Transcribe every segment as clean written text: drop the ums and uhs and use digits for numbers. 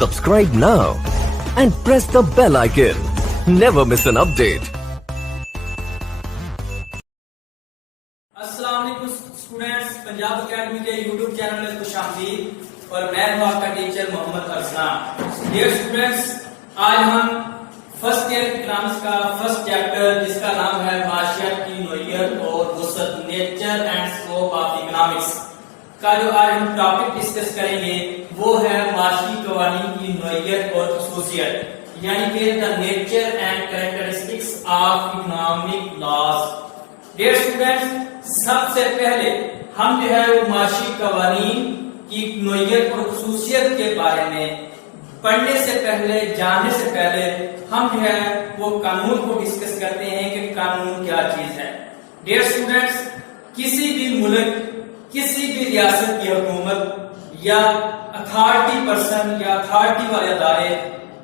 Subscribe now and press the bell icon. Never miss an update. अस्सलाम वालेकुम students, Punjab academy के YouTube channel में खुशामदीद और मैं हूं आपका teacher Mohammad Arsalan. Dear students, आज हम फर्स्ट ईयर इकोनॉमिक्स का फर्स्ट चैप्टर जिसका नाम है माशियत की नोयत और वसत, nature and scope of economics का जो आज हम टॉपिक डिस्कस करेंगे वो है माशी कवानीन की नोयत और खसूसियत, यानी कि the nature and characteristics of economic laws. Dear students, सबसे पहले हम जो है वो माशी कवानीन की नोयत और खसूसियत के बारे में पढ़ने से पहले, जानने से पहले हम जो है वो कानून को डिस्कस करते हैं कि कानून क्या चीज है। डियर स्टूडेंट्स, किसी भी मुल्क, किसी भी रियासत की हुकूमत या अथॉरिटी पर्सन या अथॉरिटी वाले अदारे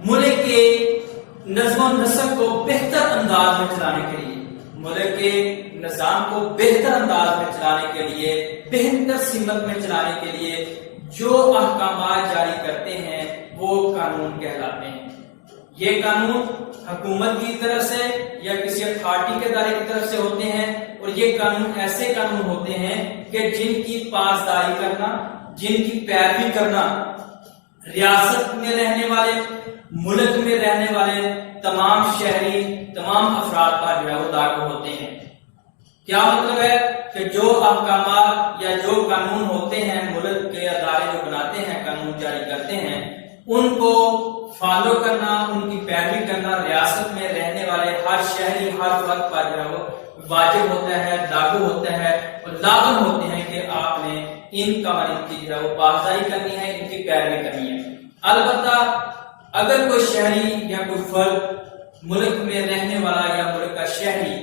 मुल्क के नज़्म नस्ल को बेहतर अंदाज में चलाने के लिए, मुल्क के निजाम को बेहतर अंदाज में चलाने के लिए, बेहतर सिमत में चलाने के लिए जो अहकामात जारी करते हैं वो कानून कहलाते हैं। ये कानून हुकूमत की तरफ से या किसी अथॉरिटी के इदारे की तरफ से होते हैं और ये कानून ऐसे कानून होते हैं कि जिनकी पासदारी करना, जिनकी पैरवी करना रियासत में रहने वाले, मुल्क में रहने वाले तमाम शहरी, तमाम अफराद पर जो है वो लागू होते हैं। क्या मतलब है कि जो अहकामात या जो कानून होते हैं मुल्क के अदारे जो बनाते हैं, कानून जारी करते हैं, उनको फॉलो करना, उनकी पैरवी करना रियासत में रहने वाले हर शहरी, हर वक्त पर जो है वो वाजिब होता है, लागू होता है और लाज़िम होते हैं कि आपने इन कानून की जो है वो पासदारी करनी है, इनकी पैरवी करनी है। अलबत्ता अगर कोई शहरी या कोई फर्द मुल्क में रहने वाला या मुल्क का शहरी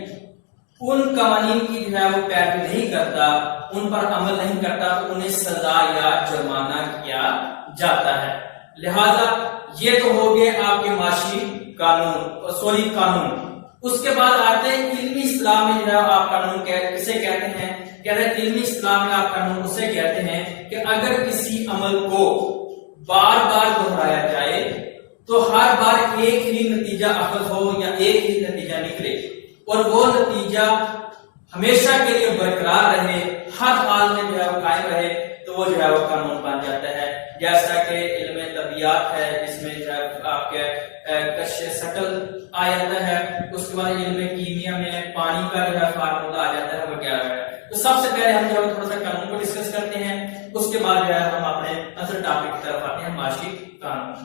उन कानून की जो है वो पैरवी नहीं करता, उन पर अमल नहीं करता, तो उन्हें सजा या जुर्माना किया जाता है। लिहाजा ये तो हो गए आपके माशी कानून। उसके बाद आते हैं इल्मी इस्लाम में जो है आप कानून किसे कहते हैं? कहते हैं इल्मी इस्लाम में आप कानून उसे कहते हैं कि अगर किसी अमल को बार बार दोहराया जाए तो हर बार एक ही नतीजा अखज़ हो या एक ही नतीजा निकले और वो नतीजा हमेशा के लिए बरकरार रहे, हर हाल में जो है वो कायम रहे, तो वो जो है वो कानून बन जाता है। जैसा कि इल्म तबियात है, इसमें जो है आपके कश्य शक्ल आ जाता है, उसके बाद इल्म कीमिया में पानी का जो है फार्मूला आ जाता है वगैरह वगैरह। तो सबसे पहले हम जो है थोड़ा सा कानून को डिस्कस करते हैं, उसके बाद जो है हम अपने असल टॉपिक की तरफ आते हैं, माशी कानून।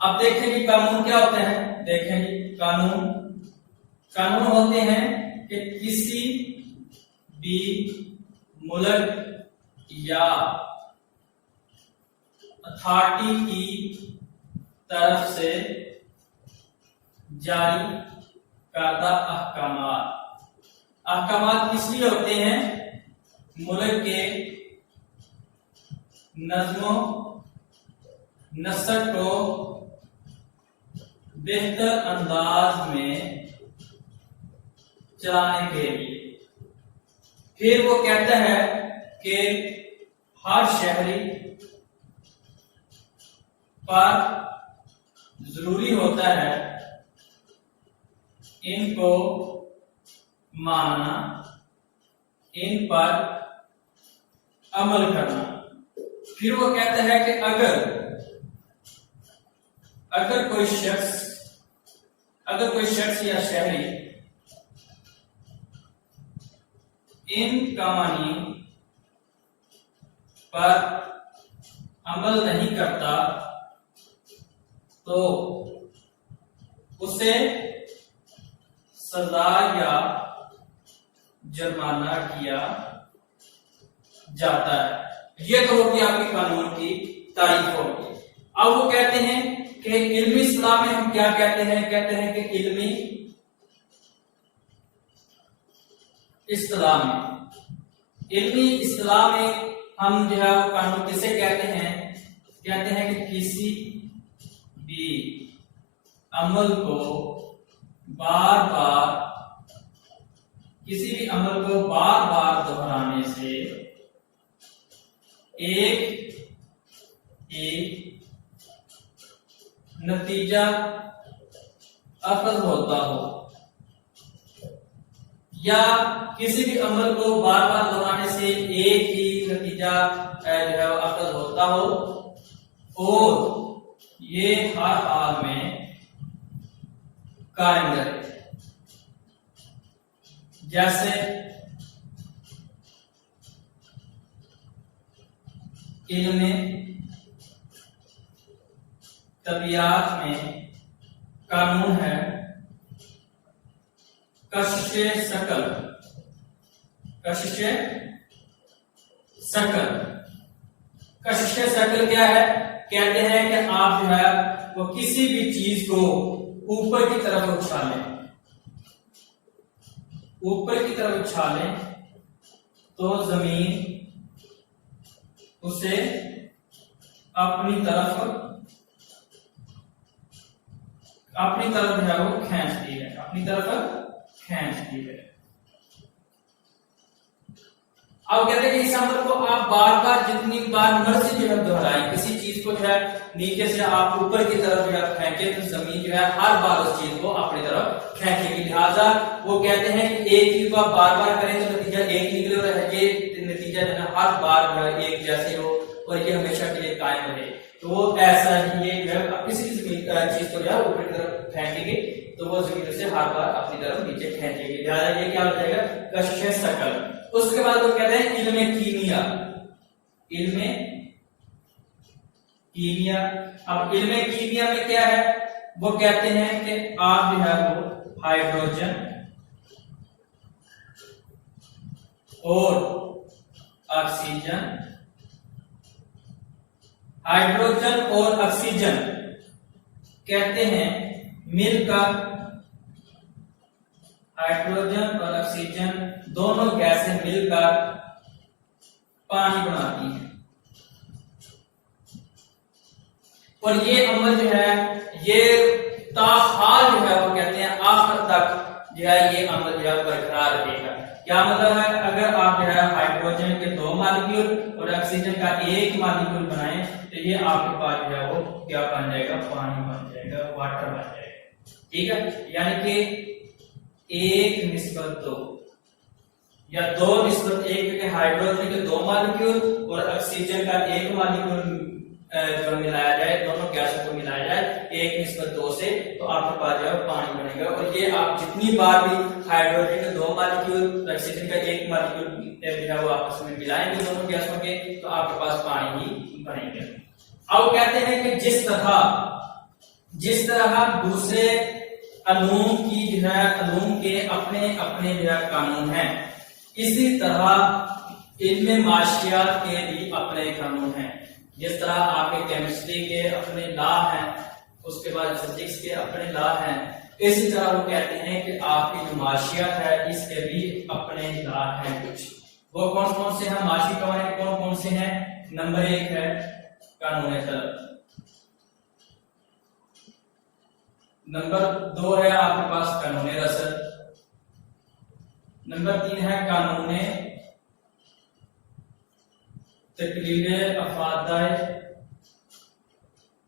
अब देखें कि कानून क्या होते हैं। देखें कि कानून होते हैं कि किसी भी मुल्क या अथॉरिटी की तरफ से जारी करदा अहकामात किस लिए होते हैं? मुल्क के नज़्म नस्ल को बेहतर अंदाज में चलाने के लिए। फिर वो कहता है कि हर शहरी पर जरूरी होता है इनको मानना, इन पर अमल करना। फिर वो कहता है कि अगर कोई शख्स या शहरी इन कानून पर अमल नहीं करता तो उसे सजा या जुर्माना किया जाता है। ये तो होगी आपकी कानून की तारीफ होगी। अब वो कहते हैं कि इल्मी इस्लाम में हम क्या कहते हैं? कहते हैं कि इल्मी इस्लाम में हम जो है वो कानून किसे कहते हैं? कहते हैं कि किसी भी अमल को बार बार दोहराने से एक ही नतीजा अखज़ होता हो, या किसी भी अमल को बार बार दोहराने से एक ही नतीजा जो है अखज़ होता हो, और ये हर हाल में कायम रहे। जैसे इल्म तबीयत में कानून है कशिशे शकल। कशिशे शकल, कशिशे शकल क्या है? कहते हैं कि आप जो है वो किसी भी चीज को ऊपर की तरफ उछालें, ऊपर की तरफ उछालें तो जमीन उसे अपनी तरफ जो है वो खींचती है, अपनी तरफ खींचती है। अब कहते हैं कि इस अमल को आप बार बार जितनी बार मर्जी जो है दोहराएं। किसी चीज को जो है नीचे से आप ऊपर की तरफ जो है फेंके तो जमीन जो है हर बार उस चीज को अपनी तरफ फेंकेगी। लिहाजा वो कहते हैं कि एक चीज को आप बार बार करें तो नतीजा एक निकले, और ये नतीजा जो है हर बार जो है एक जैसे हो और ये हमेशा के लिए कायम रहे। तो वो ऐसा ही ये जो है किसी चीज को जो है ऊपर की तरफ फेंकेंगे तो वो जमीन से हर बार अपनी तरफ नीचे खींचेगी। लिहाजा ये क्या हो जाएगा? कशिशे शकल। उसके बाद वो कहते हैं इल्मे कीमिया। इल्मे कीमिया, अब इल्मे कीमिया में क्या है? वो कहते हैं कि आप जो है वो हाइड्रोजन और ऑक्सीजन, हाइड्रोजन और ऑक्सीजन कहते हैं मिलकर, हाइड्रोजन और ऑक्सीजन दोनों गैसें मिलकर पानी बनाती हैं। और ये अमल जो है ये ताहाल जो है वो कहते हैं आखिर तक जो है ये अमल जो है बरकरार रहेगा। क्या मतलब है? अगर आप जो है हाइड्रोजन के 2 मॉलिक्यूल और ऑक्सीजन का 1 मॉलिक्यूल बनाएं तो ये आपके पास जो है वो क्या बन जाएगा? पानी बन जाएगा, वाटर बन जाएगा। ठीक है, यानी कि 1:2 या 2:1 के हाइड्रोजन के 2 मॉलिक्यूल और ऑक्सीजन का 1 मॉलिक्यूल जो मिलाया जाए, दोनों गैसों को मिलाया जाए 1:2 से, तो आपके पास जो है पानी बनेगा। और ये आप जितनी बार भी हाइड्रोजन के 2 मॉलिक्यूल ऑक्सीजन का 1 मॉलिक्यूल जो है वो आपस में मिलाएंगे दोनों गैसों के, तो आपके पास पानी ही बनेगा। अब कहते हैं कि जिस तरह दूसरे अलूम की जो है अलूम के अपने अपने जो है कानून हैं, इसी तरह इनमें माशियात के भी अपने कानून हैं। जिस तरह आपके केमिस्ट्री के अपने लॉ हैं, उसके बाद फिजिक्स के अपने लॉ हैं, इसी तरह वो कहते हैं कि आपकी जो माशियात है इसके भी अपने लॉ हैं कुछ। वो कौन कौन से हैं माशी कवानीन? कौन कौन से हैं? नंबर 1 है कानून तलब, नंबर 2 है आपके पास कानून रसद, नंबर 3 है कानून तकलीले अफादाए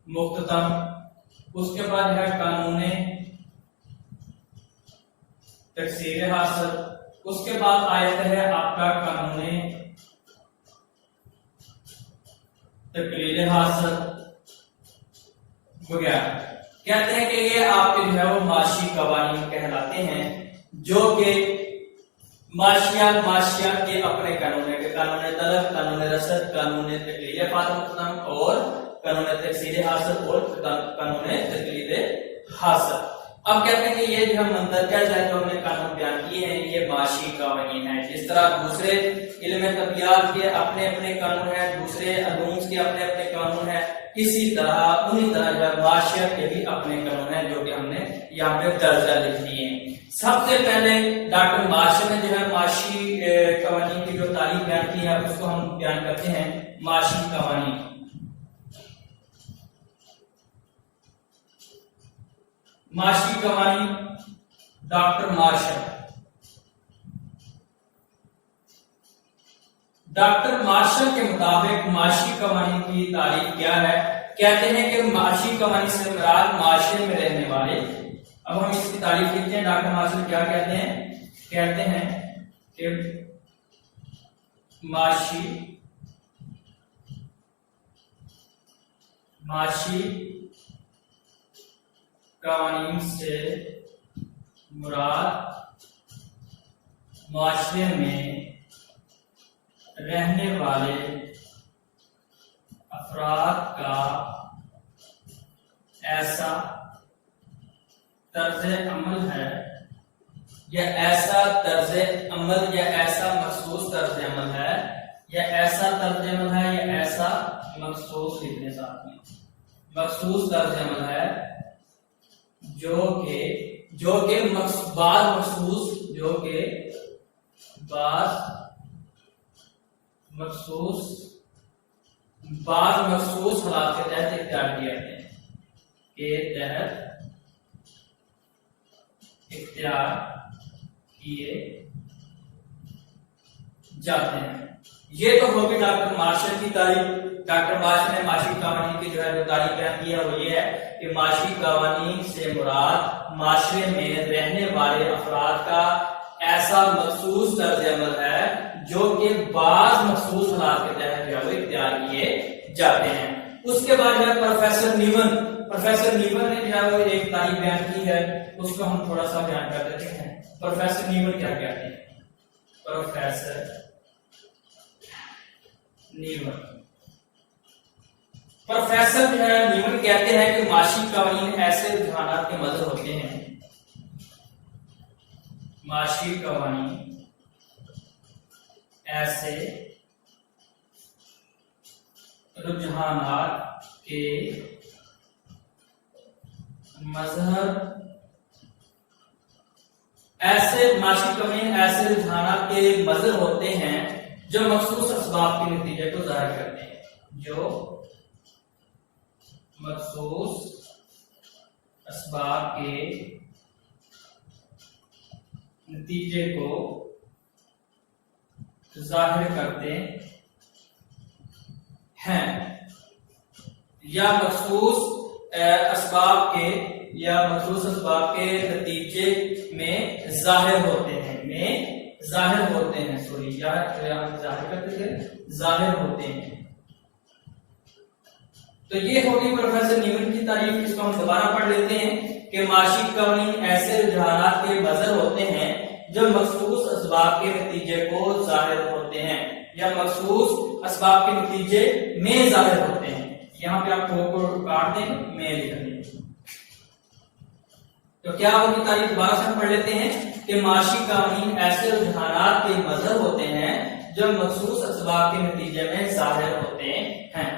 मुख्ततम, उसके बाद है कानून तकसीर हासिल, उसके बाद आयत है आपका कानून तकलीले हासिल वगैरह। कहते हैं कि ये आपके जो है वो माशी कवानीन कहलाते हैं, जो कि माशियात के अपने कानून है। कानून तलब, कानून रसद, कानून तकलीले फातम और कानून तकसीर हासिल और कानून तकलीले हासिल। अब कहते हैं कि ये जो हम मंदरजा जो हमने कानून बयान किए हैं ये माशी कवानीन है। जिस तरह दूसरे इल्म तबियात के अपने अपने कानून है, दूसरे अलूम के अपने अपने कानून है, इसी तरह उन्हीं तरह माशियत के भी अपने कानून है जो कि हमने यहाँ पे दर्जा लिख दिए हैं। सबसे पहले डॉक्टर मार्शल ने जो है माशी कवानीन की जो तारीफ बयान की है उसको हम बयान करते हैं। माशी कवानीन, माशी कवानीन डॉक्टर मार्शल। डॉक्टर मार्शल के मुताबिक माशी कवानीन की तारीफ क्या है कहते हैं कि माशी कवानी से मुराद माशरे में रहने वाले। अब हम इसकी तारीफ लिखते हैं। डॉक्टर मार्शल क्या कहते हैं? कहते हैं कि माशी कवानीन से मुराद माशरे में रहने वाले अफराद का ऐसा तर्ज अमल है या ऐसा तर्ज अमल या ऐसा मखसूस तर्ज अमल है या ऐसा तर्ज अमल है या ऐसा मखसूस लिखने साथ में मखसूस तर्ज अमल है जो के बाज मखसूस हालात के तहत इख्तियार किए जाते हैं। ये तो होगी डॉक्टर मार्शल की तारीफ। डॉक्टर मार्शल ने माशी कवानीन की जो तारीफ बयान की है वो ये है कि माशी कवानीन से मुराद माशरे में रहने वाले अफराद का ऐसा मखसूस तर्ज अमल है जो कि बाज मखसूस हालात के तहत जो है इख्तियार किए जाते हैं। उसके बाद जो प्रोफेसर नीवन ने जो है वो एक तारीफ बयान की है, उसको हम थोड़ा सा बयान कर देते हैं। प्रोफेसर नीवन क्या कहते हैं? प्रोफेसर जो है नीवन कहते हैं कि माशी कवानीन ऐसे रुझानात के मजहर होते हैं। माशी कवानीन ऐसे रुझानात के मजहर ऐसे रुझानात के मजहर होते हैं जो मखसूस असबाब के नतीजे को जाहिर करते हैं। जो मखसूस असबाब के नतीजे को जाहिर करते हैं या मखसूस असबाब के नतीजे में जाहिर होते हैं जाहिर होते हैं। तो ये होगी प्रोफेसर नीवन की तारीफ। इसको हम दोबारा पढ़ लेते हैं कि माशी कवानीन ऐसे रुझानात के मजहर होते हैं जो मखसूस असबाब के नतीजे को जाहिर होते हैं या मखसूस असबाब के नतीजे में जाहिर होते हैं। यहाँ पे आप को काट दें, में लिख दें। तो क्या होगी तारीफ? दोबारा से हम पढ़ लेते हैं कि माशी कवानीन ऐसे रुझानात के मजहर होते हैं जो मखसूस असबाब के नतीजे में जाहिर होते हैं।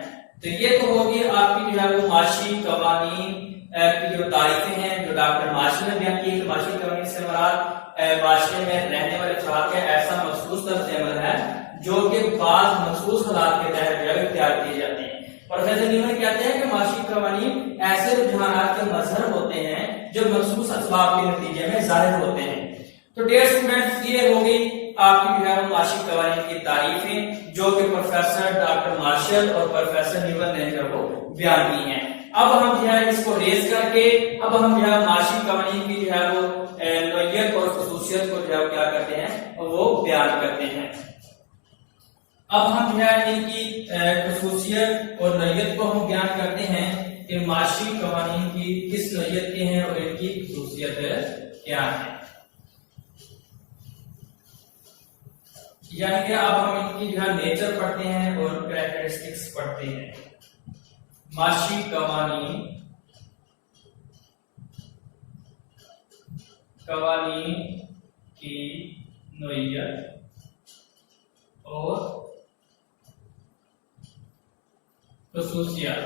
तो ये तो होगी आपकी जो है वो माशी कवानीन की जो तारीफें हैं जो डॉक्टर मार्शल ने बयान की। माशी कवानीन से मुराद माशरे में रहने वाले अफराद का ऐसा मखसूस तर्ज अमल है जो कि बाज़ मखसूस हालात के तहत इख्तियार किए जाते हैं। प्रोफेसर नीवन कहते हैं कि माशी कवानीन ऐसे रुझानात के मजहर होते हैं जो मखसूस असबाब के नतीजे में जाहिर होते हैं। तो डियर स्टूडेंट्स, ये होगी आपकी जो है माशी कवानीन की तारीफें जो कि प्रोफेसर डॉक्टर मार्शल और प्रोफेसर नीवन ने जो वो बयान की हैं। अब हम जो है इसको रेज करके अब हम जो है माशी कवानीन की जो है वो नोयत और खसूसियत को जो है क्या करते हैं वो बयान करते हैं। अब हम जो है इनकी खसूसियत और नोयत को हम बयान करते हैं कि माशी कवानीन की किस नोयत के हैं और इनकी खसूसियत क्या है। यानी कि अब हम इनकी जो है नेचर पढ़ते हैं और कैरेक्टरिस्टिक्स पढ़ते हैं। माशी कवानीन की नोयत और खसूसियत।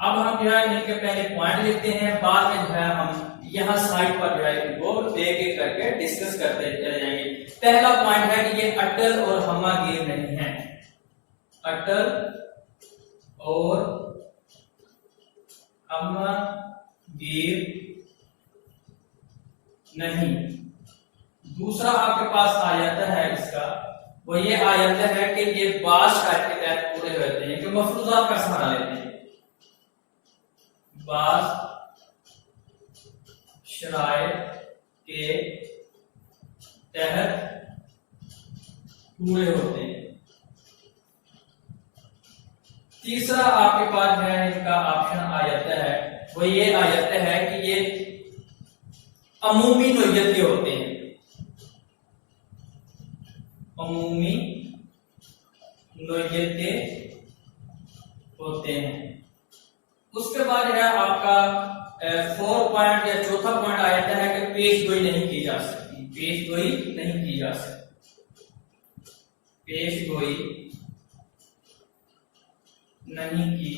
अब हम जो है इनके पहले पॉइंट लिखते हैं, बाद में जो है हम यहाँ साइड पर जो है इनको एक एक करके डिस्कस करते चले जाएंगे। पहला पॉइंट है कि ये अटल और हमागीर नहीं है। अटल और हमागीर नहीं। दूसरा आपके पास आ जाता है इसका, वो ये आ जाता है कि ये बाश टाइप के तहत पूरे रहते हैं कि मफरूजात का सहारा लेते हैं। बाज़ शराइत के तहत पूरे होते हैं। तीसरा आपके पास है इनका ऑप्शन आ जाता है, वो ये आ जाता है कि ये अमूमी नोयत के होते हैं, अमूमी नोयत के होते हैं। उसके बाद है आपका 4 पॉइंट या चौथा पॉइंट आ जाता है कि पेश गोई नहीं की जा सकती, पेश गोई नहीं की जा सकती, पेश गोई नहीं की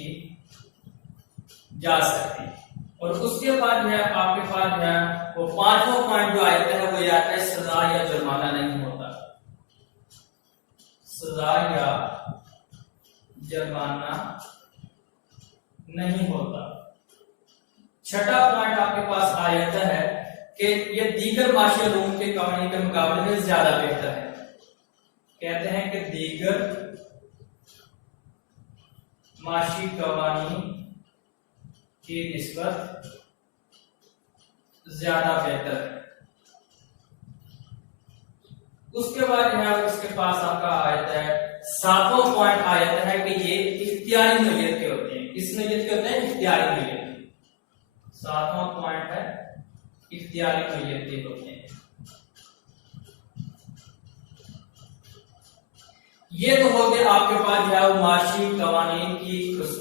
जा सकती। और उसके बाद है आपके पास है वो 5वां पॉइंट जो आता है वो आता है सजा या जुर्माना नहीं होता, सजा या जुर्माना नहीं होता। छठा पॉइंट आपके पास आ जाता है कि ये दीगर माशी उलूम के कवानीन के मुकाबले में ज्यादा बेहतर है। कहते हैं कि दीगर माशी कवानीन की निस्बत ज्यादा बेहतर है। उसके बाद है इसके पास आपका आ जाता है 7वां पॉइंट आ जाता है कि ये इख्तियारी नोयत के होते हैं। किस नोयत के होते हैं? इख्तियारी नोयत। 7वां पॉइंट है इख्तियारी नोयत के होते हैं। ये तो हो गया आपके पास जो है वो माशी कवानीन की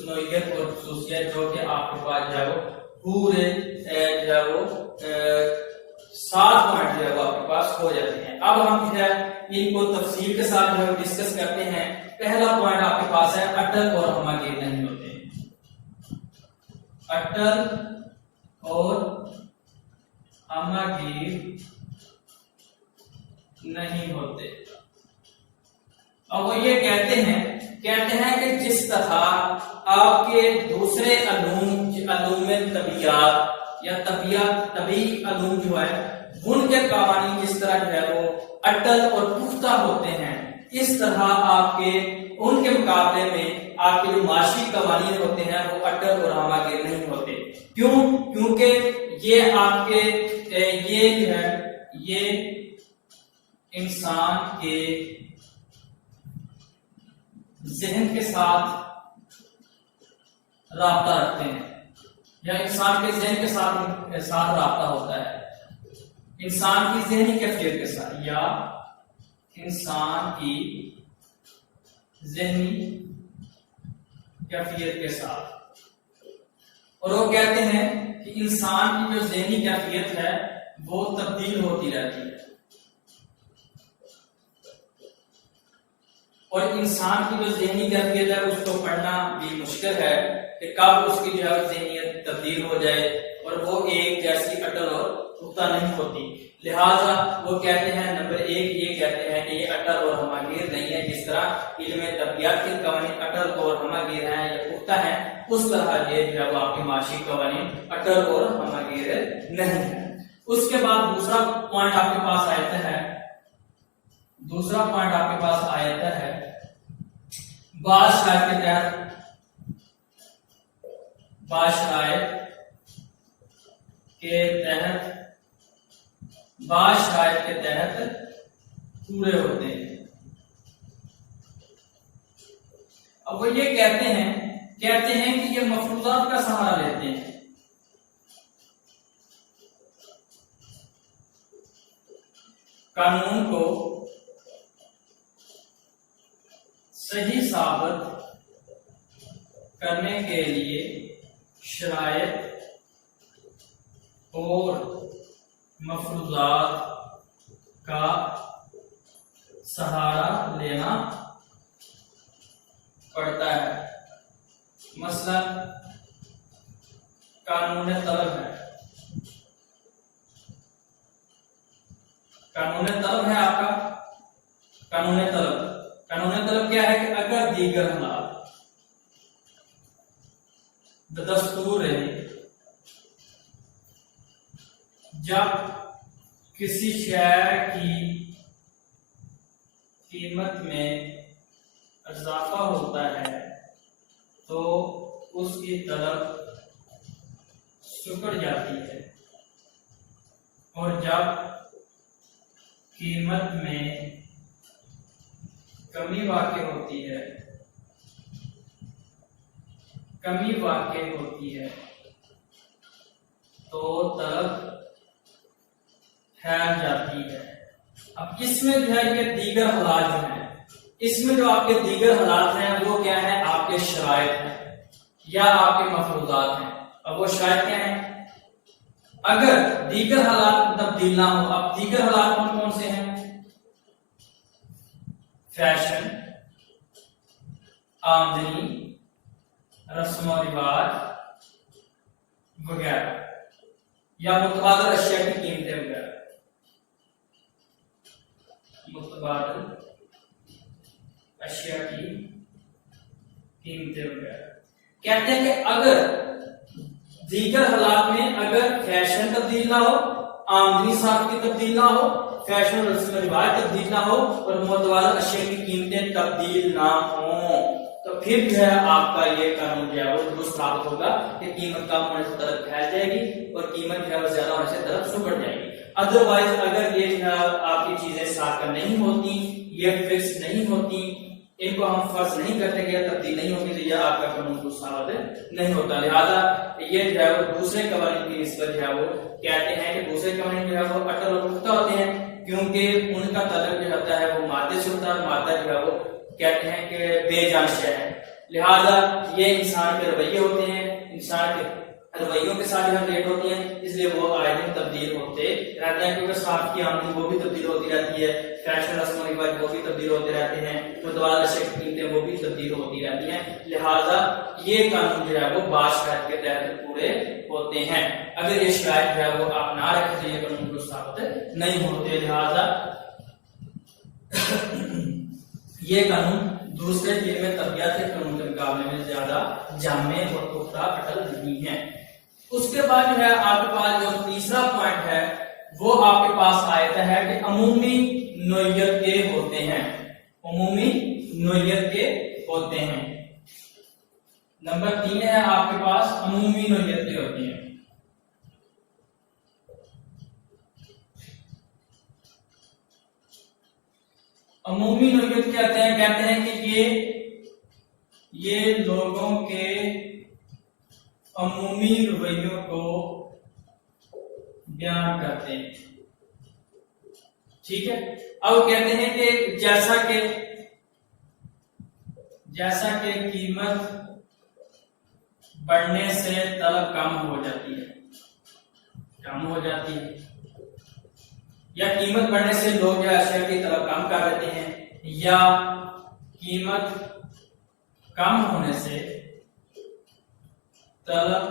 नोयत और खुसूसियत जो कि आपके पास जो है वो पूरे जो है वो 7 पॉइंट जो है वो आपके पास हो जाते हैं। अब हम जो है इनको तफसील के साथ जो है डिस्कस करते हैं। पहला पॉइंट आपके पास है अटल और हमागीर नहीं होते, अटल और हमागीर नहीं होते। अब वो ये कहते हैं कि जिस तरह आपके दूसरे अलूम तबियात या तबी अलूम जो है उनके कवानीन जिस तरह जो है वो अटल और पुख्ता होते हैं, इस तरह आपके उनके मुकाबले में आपके जो माशी कवानीन होते हैं वो अटल और हमागीर नहीं होते। क्यों? क्योंकि ये आपके ये जो है ये इंसान के ज़हन के साथ राब्ता रखते हैं या इंसान के ज़हन के साथ राब्ता होता है, इंसान की ज़हनी कैफियत के साथ या इंसान की ज़हनी कैफियत के साथ। और वो कहते हैं कि इंसान की जो ज़हनी कैफियत है वो तब्दील होती रहती है और इंसान की जो ज़हनी कैफियत है उसको पढ़ना भी मुश्किल है कि कब उसकी जो है ज़हनियत तब्दील हो जाए और वो एक जैसी अटल और पुख्ता नहीं होती। लिहाजा वो कहते हैं नंबर 1 ये कहते हैं कि ये अटल और हमागीर नहीं है। जिस तरह इल्म तबियत के कवानीन अटल और हमागीर हैं या पुख्ता हैं, उस तरह ये जो है आपकी माशी कवानीन अटल और हमागीर नहीं है। उसके बाद दूसरा पॉइंट आपके पास आया है, दूसरा पॉइंट आपके पास आया है बाज़ शराइत के तहत, बाज़ शराइत के तहत, बाज़ शराइत के तहत पूरे होते हैं। अब वो ये कहते हैं कि ये मफरूजात का सहारा लेते हैं। कानून को सही साबित करने के लिए शराइत और मफरूजात का सहारा लेना पड़ता है। मसलन कानून तलब है, कानून तलब है आपका, कानून तलब क्या है कि अगर दीगर हालात बदस्तूर रहे, जब किसी शय की कीमत में इजाफा होता है तो उसकी तलब सिकुड़ जाती है और जब कीमत में कमी वाक़ई होती है तो तलब फैल जाती है। अब इसमें जो है ये दीगर हालात जो हैं, इसमें जो आपके दीगर हालात हैं वो क्या है, आपके शराइत हैं या आपके मफरूजात हैं। अब वो शराइत क्या हैं, अगर दीगर हालात तब्दील ना हो। अब दीगर हालात कौन कौन से हैं, फैशन, आमदनी, रस्म और रिवाज वगैरह, या मुतबादल अशिया की कीमतें वगैरह। मुतबादल अशिया की कीमतें वगैरह कहते हैं कि अगर दीगर हालात में अगर फैशन तब्दील ना हो, आमदनी साख की तब्दील ना हो, फैशन और रस्म रिवाज तब्दील ना हो और मुतबादल अशिया की कीमतें तब्दील ना हो, तो फिर जो है आपका ये कानून जो है वो दुरुस्त साबित होगा कि कीमत कम होने से तलब फैल जाएगी और कीमत जो है वो ज्यादा होने से तलब सिकुड़ जाएगी। अदरवाइज अगर ये जो है आपकी चीजें साकर नहीं होती, ये फिक्स नहीं होती, इनको हम फर्ज नहीं करते कि तब्दील नहीं होगी, तो यह आपका कानून दुरुस्त साबित नहीं होता। लिहाजा ये जो है वो दूसरे कवानीन की निस्बत जो है वो कहते हैं कि दूसरे कवानीन जो है वो अटल और पुख्ता होते हैं, क्योंकि उनका तलब जो होता है वो मादे से होता है, मादा जो है वो कहते हैं कि बेजान शय है। लिहाजा ये इंसान के रवैये होते हैं, इंसान के रवैयों के साथ जो है रिलेट होती हैं, इसलिए वो आए दिन तब्दील होते रहते हैं। क्योंकि साफ की आमदनी वो भी तब्दील होती रहती है, फैशन रस्म रिवाज वो भी तब्दील होते रहते हैं, मुतबादल अशिया की कीमतें वो भी तब्दील होती रहती हैं। लिहाजा ये कानून जो है वो बात शराइत के तहत पूरे होते हैं। अगर ये शराइत जो है वो आप ना रखें तो ये कानून दुरुस्त साबित नहीं होते। लिहाजा ये कानून दूसरे इल्म तबियत के कानून के मुकाबले में ज्यादा जामे और पुख्ता अटल नहीं है। उसके बाद जो है आपके पास जो तीसरा पॉइंट है वो आपके पास आयता है कि अमूमी नोयत के होते हैं, अमूमी नोयत के होते हैं। नंबर 3 है आपके पास अमूमी नोयत के होते हैं। अमूमी नोयत कहते हैं कि ये लोगों के अमूमी रवैयों को बयान करते हैं। ठीक है, अब कहते हैं कि जैसा कि कीमत बढ़ने से तलब कम हो जाती है, या कीमत बढ़ने से लोग जो अशिया की तलब कम कर देते हैं, या कीमत कम होने से तलब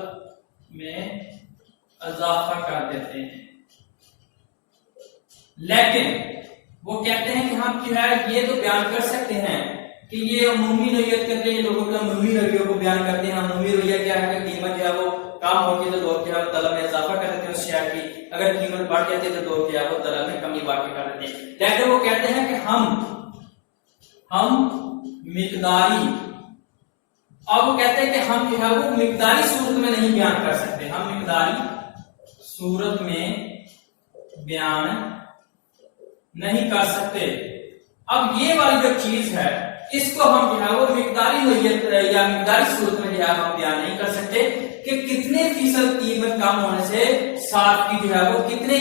में इजाफा कर देते हैं। लेकिन वो कहते हैं कि हम जो है ये तो बयान कर सकते हैं कि ये अमूमी नोयत करते हैं, लोगों के अमूमी रवैयों को बयान करते हैं। अमूमी रवैया क्या है कि कीमत जो है वो कम होगी तो लोग जो है तलब में इजाफा कर देते हैं उस शेयर की, अगर कीमत बढ़ जाती है तो लोग जो है वो तलब में कमी वाक़ई कर देते हैं। लेकिन वो कहते हैं कि हम मिकदारी, अब वो कहते हैं कि हम जो है वो मिकदारी सूरत में नहीं बयान कर सकते, हम मिकदारी सूरत में बयान नहीं कर सकते। अब ये वाली जो चीज है इसको हम जो है वो मिकदारी नोयत या मिकदारी सूरत में जो है हम बयान नहीं कर सकते कि कितने फीसद कीमत कम होने से साथ की जो है वो कितने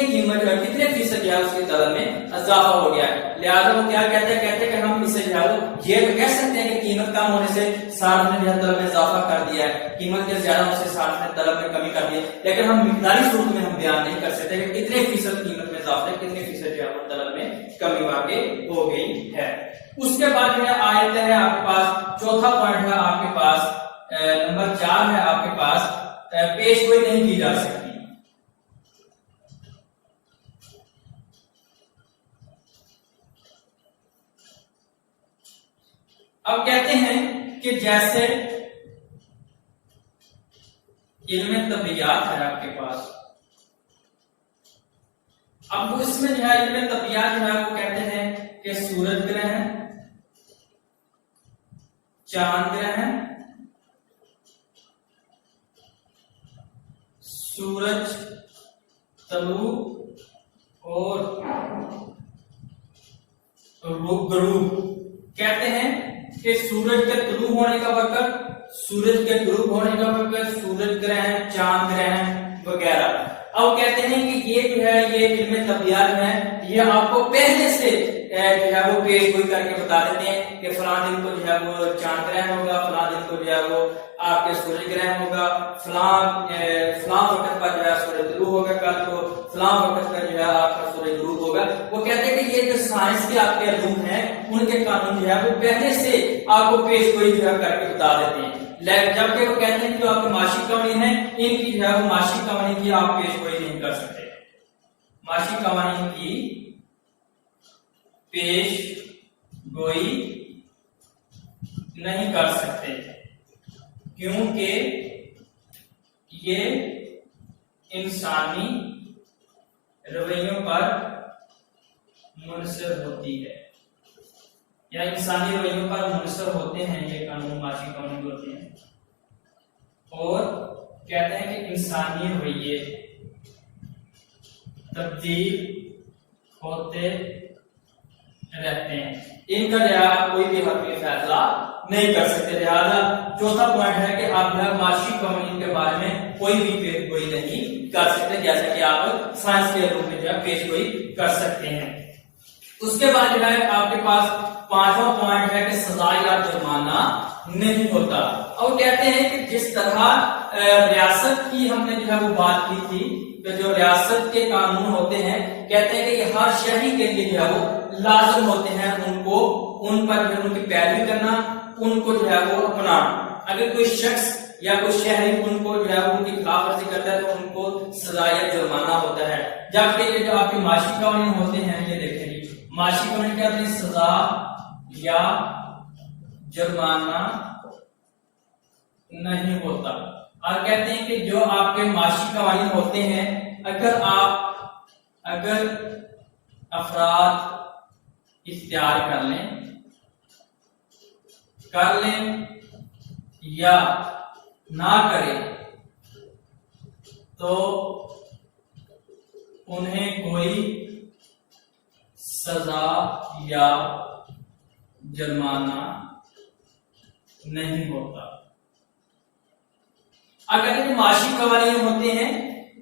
फीसद जो है उसकी तलब में इजाफा हो गया है। लिहाजा वो क्या कहते हैं कि हम इसे जो है वो ये तो कह सकते हैं कि कीमत कम होने से साथ ने जो है तलब में इजाफा कर दिया है, कीमत के ज्यादा होने से साथ ने तलब में कमी कर दी है, लेकिन हम मिकदारी सूरत में हम बयान नहीं कर सकते कि कितने फीसद कीमत में इजाफा है, कितने फीसद जो है वो तलब में कमी वाक़ई हो गई है। उसके बाद जो है आयत है आपके पास, चौथा पॉइंट है आपके पास, नंबर 4 है आपके पास, पेश गोई नहीं की जा सकती। अब कहते हैं कि जैसे इल्म तबियात है आपके पास, अब वो इसमें जो है इल्म तबियात जो है वो कहते हैं कि सूरज ग्रहण, चांद ग्रहण, सूरज तलु और गुरूब। कहते हैं कि सूरज के तुलू होने का वक्त, सूरज के गुरूब होने का वक्त, सूरज ग्रहण, चांद ग्रहण वगैरह। अब कहते हैं कि ये जो है ये इल्म तबियत है, ये आपको पहले से जो है वो पेश गोई करके बता देते हैं कि फलां दिन को जो है वो चांद ग्रहण होगा, फलां दिन को जो है वो आपके सूरज ग्रहण होगा, फलां वक्त पर जो है सूरज तुलू होगा, कल को फलां वक्त पर जो है आपका सूरज गुरूब होगा। वो कहते हैं कि ये जो साइंस के आपके रूम हैं उनके कानून जो है वो पहले से आपको पेश गोई जो है करके बता देते हैं। जबकि वो कहते हैं कि जो आपके मासिक कवानीन है इनकी जो है वो मासिक कवानीन की आप पेश गोई नहीं कर सकते, मासिक कवानीन की पेश गोई नहीं कर सकते, क्योंकि ये इंसानी रवैयों पर मुनसर होती है, या इंसानी रवैयों पर मुनसर होते हैं ये कानून, मासिक कानून होते हैं। और कहते हैं कि इंसानी रवैये तब्दील होते रहते हैं, इनका लिहाज कोई भी हकीकी फैसला नहीं कर सकते। लिहाजा चौथा पॉइंट है कि आप जो है मासिक कानून के बारे में कोई भी पेश गोई नहीं कर सकते, जैसा कि आप साइंस के रूप में जो है पेश गोई कर सकते हैं। उसके बाद जो है आपके पास पांचवा पॉइंट है कि सजा या जुर्माना नहीं होता। और कहते हैं कि जिस तरह रियासत की हमने जो है वो बात की थी, तो जो रियासत के कानून होते हैं कहते हैं कि हर शहरी के लिए जो है वो लाजिम होते हैं, उनको उन पर जो उनकी पैरवी करना, उनको जो है वो अपनाना। अगर कोई शख्स या कोई शहरी उनको जो है उनकी खिलाफवर्जी करता है तो उनको सजा या जुर्माना होता है। जबकि ये जो आपके मासिक कानून होते हैं ये देखेंगे मासिक कानून क्या होते हैं, सजा या जुर्माना नहीं होता। और कहते हैं कि जो आपके मासिक कवानीन होते हैं अगर अफराद इख्तियार कर लें या ना करें तो उन्हें कोई सजा या जुर्माना नहीं होता। अगर जो माशी कवानीन होते हैं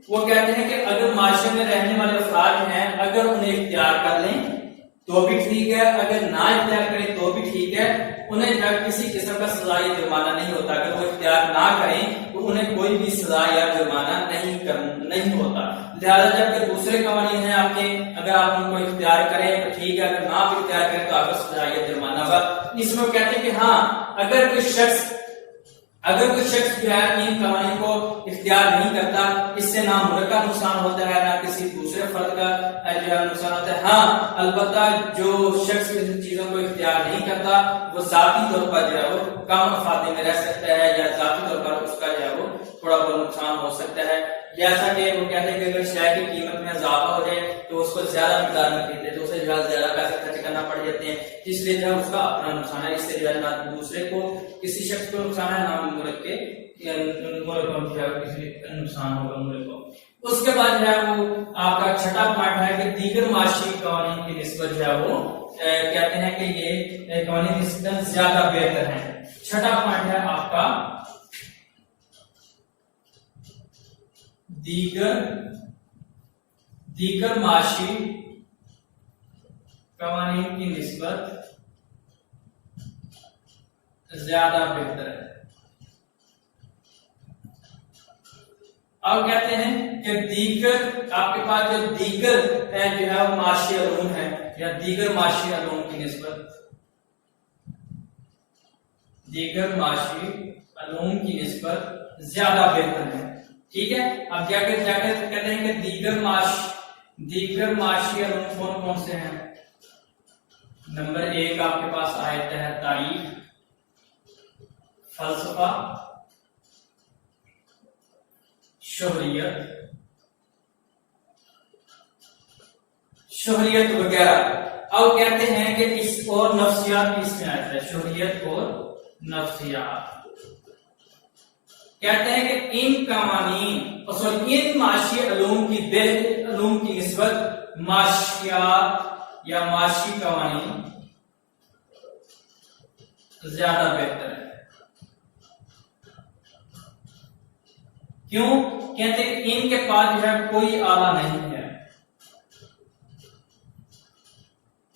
वो कहते हैं कि अगर माशरे में रहने वाले अफराद हैं अगर उन्हें इख्तियार कर लें तो भी ठीक है, अगर ना इख्तियार करें तो भी ठीक है, उन्हें जब किसी किस्म का सजा या जुर्माना नहीं होता। अगर वो इख्तियार ना करें तो उन्हें कोई भी सजा या जुर्माना नहीं होता। लिहाजा जबकि दूसरे कवानीन हैं आपके, अगर आप उनको इख्तियार करें तो ठीक है, अगर ना भी इख्तियार करें तो आपको सजा या जुर्माना होगा। इसमें कहते हैं कि हाँ अगर कोई शख्स जो है इन कवानीन को इख्तियार नहीं करता, इससे ना मुल्क का नुकसान होता है ना किसी दूसरे फर्द का जो है नुकसान होता है। हाँ अलबत्ता जो शख्स इन चीजों को इख्तियार नहीं करता वो जाती तौर पर जो है वो कम अफादे में रह सकता है या जाती तौर पर उसका जो है वो थोड़ा बहुत नुकसान हो सकता है। जैसा कि वो कहते हैं कि अगर शय की कीमत में इजाफा हो जाए तो उसको ज्यादा मिकदार में खरीदते तो उसे ज्यादा पैसे खर्च करना पड़ जाते हैं, इसलिए जो है उसका अपना नुकसान है। इससे जो है ना दूसरे को किसी शख्स को नुकसान है ना मुल्क के किसी नुकसान होगा मुल्क को। उसके बाद जो है वो आपका छठा पॉइंट है कि दीगर माशी कवानीन की निस्बत जो है वो कहते हैं कि ये कवानीन निस्बतन ज्यादा बेहतर है। छठा पॉइंट है आपका दीगर माशी कवानीन की निस्बत ज्यादा बेहतर है। अब कहते हैं कि दीगर आपके पास जो दीगर है जो है वो माशी अलूम है या दीगर माशी अलूम की निस्बत दीगर माशी अलूम की निस्बत ज्यादा बेहतर है। ठीक है, अब जाकर कहते हैं कि दीगर माशी अलूम कौन कौन से हैं। नंबर 1 आपके पास आयत है तारीख, फलसफा, शोहरियत वगैरह। अब कहते हैं कि इस और नफ्सियात भी इसमें आता है, शोहरियत और नफ्सियात। कहते हैं कि इन कवानीन इन माशी उलूम की उलूम की निस्बत माशियात या माशी कवानीन ज्यादा बेहतर है। क्यों? कहते हैं कि इनके पास जो है कोई आला नहीं है,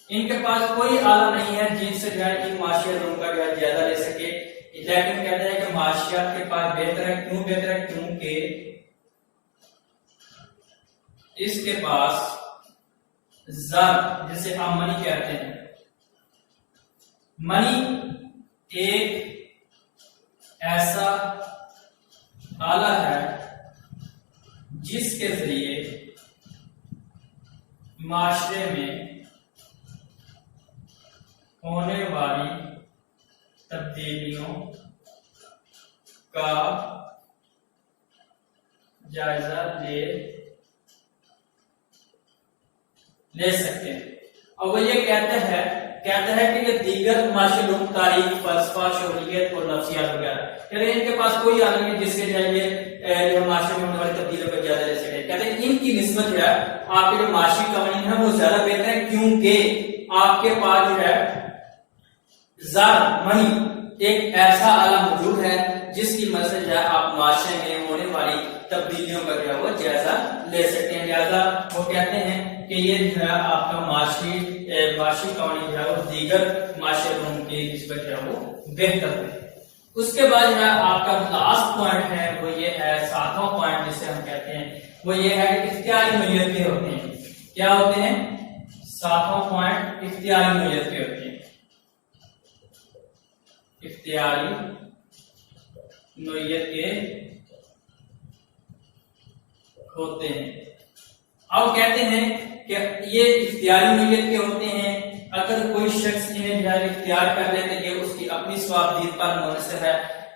इनके पास कोई आला नहीं है जिनसे जो है इन माशियात का जो है ज्यादा ले सके। लेकिन कहते हैं कि माशियात के पास बेहतर है। क्यों बेहतर है? क्योंकि इसके पास ज़र, जिसे आप मनी कहते हैं, मनी एक ऐसा आला है जिसके जरिए माशरे में होने वाली तब्दीलियों का जायजा ले सकते हैं। और वो ये कहते हैं कि ये दीगर माशरूम तारीख, फलसफा, शौरियत और नफ्सियात वगैरह, कहते हैं इनके पास कोई आलम नहीं जिससे जो है ये माशरे में होने वाली तब्दीलियों पर ज्यादा ले सके। कहते हैं इनकी निस्बत जो है आपके जो माशी कवानीन है वो ज्यादा बेहतर है, क्योंकि आपके पास जो है ज़र, मनी एक ऐसा आला मौजूद है जिसकी मदद से जो है आप माशरे में होने वाली तब्दीलियों का जो है वो जायजा ले सकते हैं। लिहाजा वो कहते हैं कि ये जो है आपका माशी कवानीन जो है वो दीगर माशरूम की निस्बत जो है वो बेहतर है। उसके बाद जो है आपका लास्ट पॉइंट है वो ये है, सातवां पॉइंट जिसे हम कहते हैं वो ये है कि इख्तियारी नोयत के होते हैं। क्या होते हैं? सातवां पॉइंट इख्तियारी नोयत के होते हैं। इख्तियारी नोयत के होते हैं। अब कहते हैं कि ये इख्तियारी नोयत के होते हैं अगर कोई शख्स इन्हें जो है इख्तियार कर ले तो ये उसकी अपनी स्वाबदीद पर मुनहसर है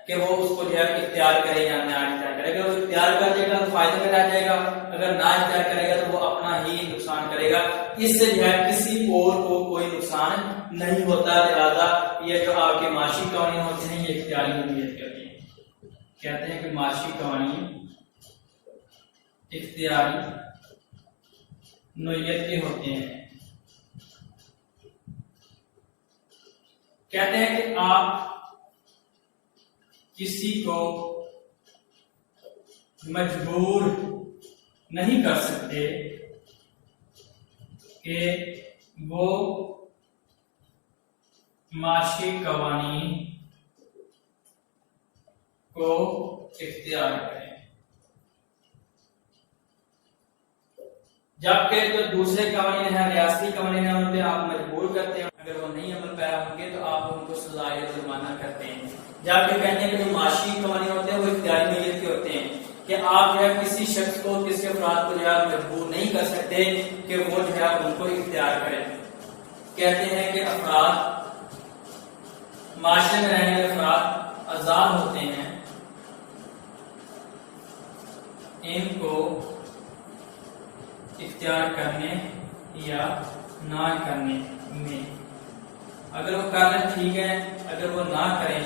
कि वो उसको जो है इख्तियार करे या ना इख्तियार करे। अगर वो इख्तियार कर लेगा तो फायदे में रह जाएगा, अगर ना इख्तियार करेगा तो वो अपना ही नुकसान करेगा। इससे जो है किसी और को कोई नुकसान नहीं होता। लिहाजा ये जो आपके माशी कवानीन होते हैं ये इख्तियारी नोयत के होते हैं। कहते हैं कि माशी कवानीन इख्तियारी नोयत के होते हैं। कहते हैं कि आप किसी को मजबूर नहीं कर सकते कि वो माशी कवानीन को इख्तियार करें, जबकि जो दूसरे कवानीन है, रियासती कवानीन है, उन पे आप मजबूर करते हैं। अगर वो नहीं अमल पैरा होंगे तो आप उनको सजा या जुर्माना करते हैं। जबकि कहते हैं कि जो माशी कवानीन होते हैं वो इख्तियारी नोयत के होते हैं कि आप जो है किसी शख्स को, किसी अफराद को जो है मजबूर नहीं कर सकते कि वो जो है उनको इख्तियार करें। कहते हैं कि अफराद, माशरे में रहने वाले अफराद आजाद होते हैं, इनको इख्तियार करने या ना करने में। अगर वो कर लें ठीक है, अगर वो ना करें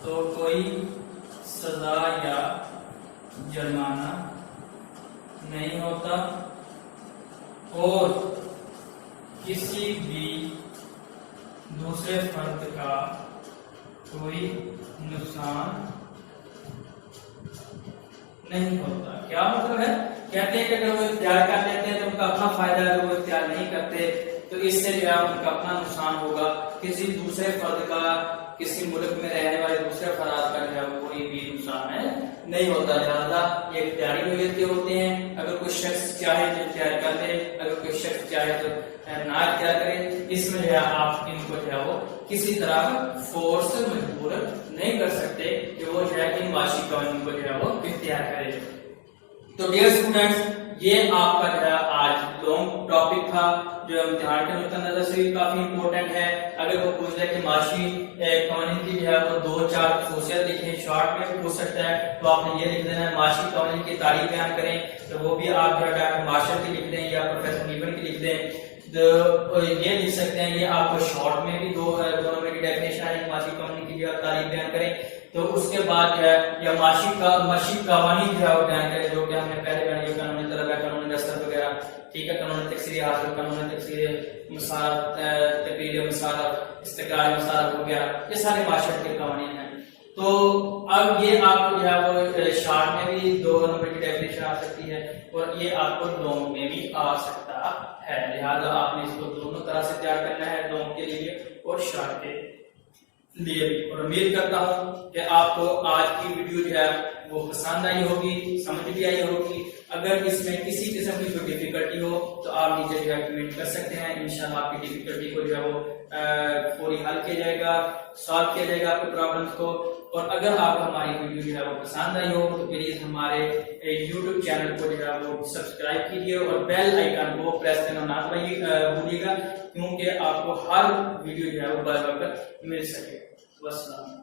तो कोई सजा या जुर्माना नहीं होता और किसी भी दूसरे फर्द का कोई नुकसान नहीं होता। क्या मतलब है? कहते हैं कि अगर वो इख्तियार कर लेते हैं तो उनका अपना फायदा है, अगर वो इख्तियार नहीं करते तो इससे जो है उनका अपना नुकसान होगा। किसी दूसरे फर्द का, किसी मुल्क में रहने वाले दूसरे फराद का जो है कोई भी नुकसान है नहीं होता। लिहाजा ये इख्तियारी नोयत के होते हैं। अगर कोई शख्स चाहे तो इख्तियार कर ले, अगर कोई शख्स चाहे तो ना इख्तियार करे। इसमें जो है आप इनको जो है वो किसी तरह फोर्स मजबूर नहीं कर सकते कि वो जो है इन माशी कवानीन को जो है वो इख्तियार करे। तो डियर स्टूडेंट्स, ये आपका जो है आज लॉन्ग टॉपिक था जो इम्तिहान के नुक्ता नजर से भी काफी इंपॉर्टेंट है। अगर वो पूछ ले कि माशी कवानीन की जो है वो 2-4 खसूसियत लिखें, शॉर्ट में भी पूछ सकता है तो आपने ये लिख देना है माशी कवानीन की तारीफ बयान करें, तो वो भी आप जो है डॉक्टर मार्शल की लिख दें या प्रोफेसर नीबन की लिख दें। तो ये लिख सकते हैं, ये आपको शॉर्ट में भी दोनों में की डेफिनेशन है माशी कवानीन की जो तारीफ बयान करें। तो उसके बाद जो है या माशी कवानी जो है वो बयान करें, जो कि हमने पहले बयान किया, कानूनी तलब है, कानूनी दस्तखत वगैरह, ठीक है, कानूनी तकसीर हासिल, कानूनी तकसीर मुसारत, तकरीर मुसारत, इस्तकरार मुसारत वगैरह, ये सारे माशरत के कानून हैं। तो अब ये आपको जो है वो शॉर्ट में भी 2 नंबर की डेफिनेशन आ सकती है और ये आपको लॉन्ग में भी आ सकता है, लिहाजा आपने इसको दोनों तरह से तैयार करना है, लॉन्ग के लिए और शॉर्ट के लिए भी। और उम्मीद करता हूँ कि आपको आज की वीडियो जो है वो पसंद आई होगी, समझ भी आई होगी। अगर इसमें किसी किस्म की कोई डिफिकल्टी हो तो आप नीचे जो है कमेंट कर सकते हैं, इंशाल्लाह आपकी डिफिकल्टी को जो है वो फौरी हल किया जाएगा, सॉल्व किया जाएगा आपके प्रॉब्लम्स को। और अगर आपको हमारी वीडियो जो है वो पसंद आई हो तो प्लीज हमारे YouTube चैनल को जो है वो सब्सक्राइब कीजिए और बेल आइकन को प्रेस करना ना भूलिएगा, क्योंकि आपको हर वीडियो जो है वो बर वक्त मिल सके। वस्सलाम।